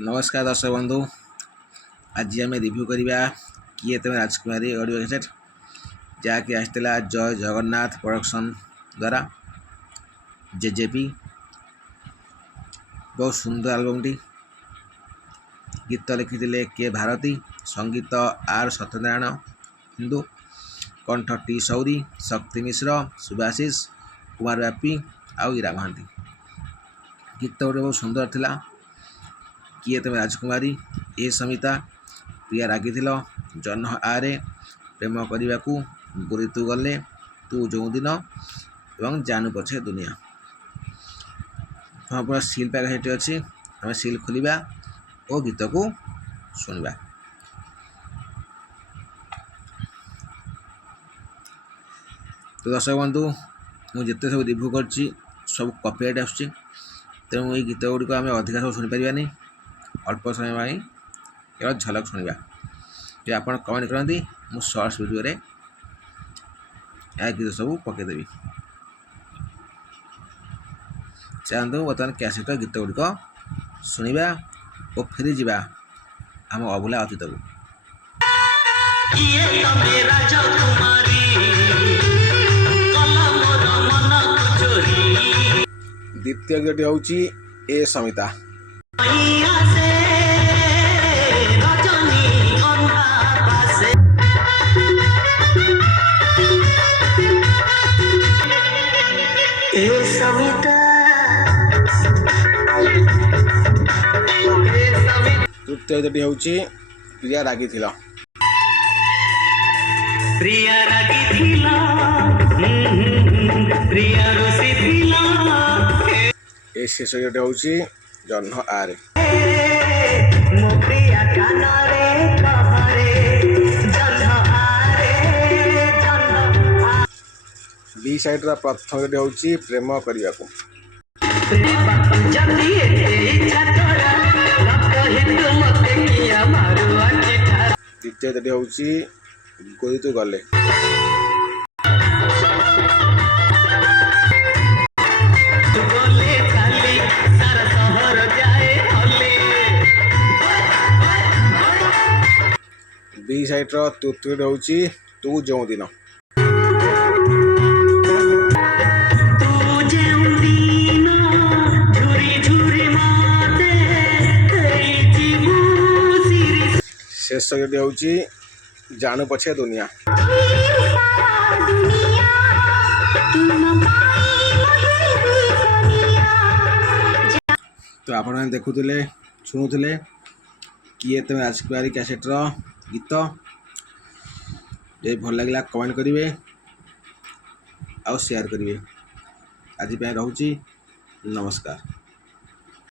नमस्कार दर्शक बंधु, आज आम रिव्यू करवा किए तुम राजकुमारी ऑडियो कैसेट जहाँकि आसला जय जगन्नाथ प्रोडक्शन द्वारा जेजेपी। बहुत सुंदर एल्बम टी। गीत लिखी के भारती, संगीत आर सत्यनारायण हिंदू, कंठ टी सौरी, शक्ति मिश्र, सुभाषिष कुमार व्यापी आउ ईरा महांती। गीत गोटे बहुत सुंदर थिला। किए तुम राजकुमारी, ए समिता, प्रिया रागिथिल, जन आरे, प्रेम करने को, गुरी तू गले, तू जो दिन एवं जानू पछे दुनिया। तो पूरा सिल पैक हेटी अच्छी। आम सिल खोलिबा और गीत को सुनवा। तो दर्शक बंधु, मुझे सब रिव्यू कर सब कॉपीराइट आसुची, तेणु ये गीत गुड़िक आम अधिका सब शुणिपारानी। अल्प समय में केवल झलक शुणा। जो आप कमेंट करती मु शॉर्ट्स वीडियो रे यह गीत सब पकईदेवी। चाहतु बर्तमान कैसेट गीत गुड़िक शुणा और फेरी जा आम अभुला अतीत को। द्वितीय गीत हूँ ए समिता। तृतीय गीत हूँ प्रिया रागिथिल। ए शेष गीत हूँ जन आरे। बी साइड प्रथम गीत हूँ प्रेम करने को। द्वितीय गीत हूँ गुरी तू गले। बी साइड तृतीय गीत हूँ तू जो दिन। शेष गीत हूँ जानू पछे दुनिया। तो आप देखुले शुणुले किए तुम राजकुमारी कैसेटर गीत। जो भल लगे कमेंट करेंगे और शेयर करेंगे। आज रोची नमस्कार।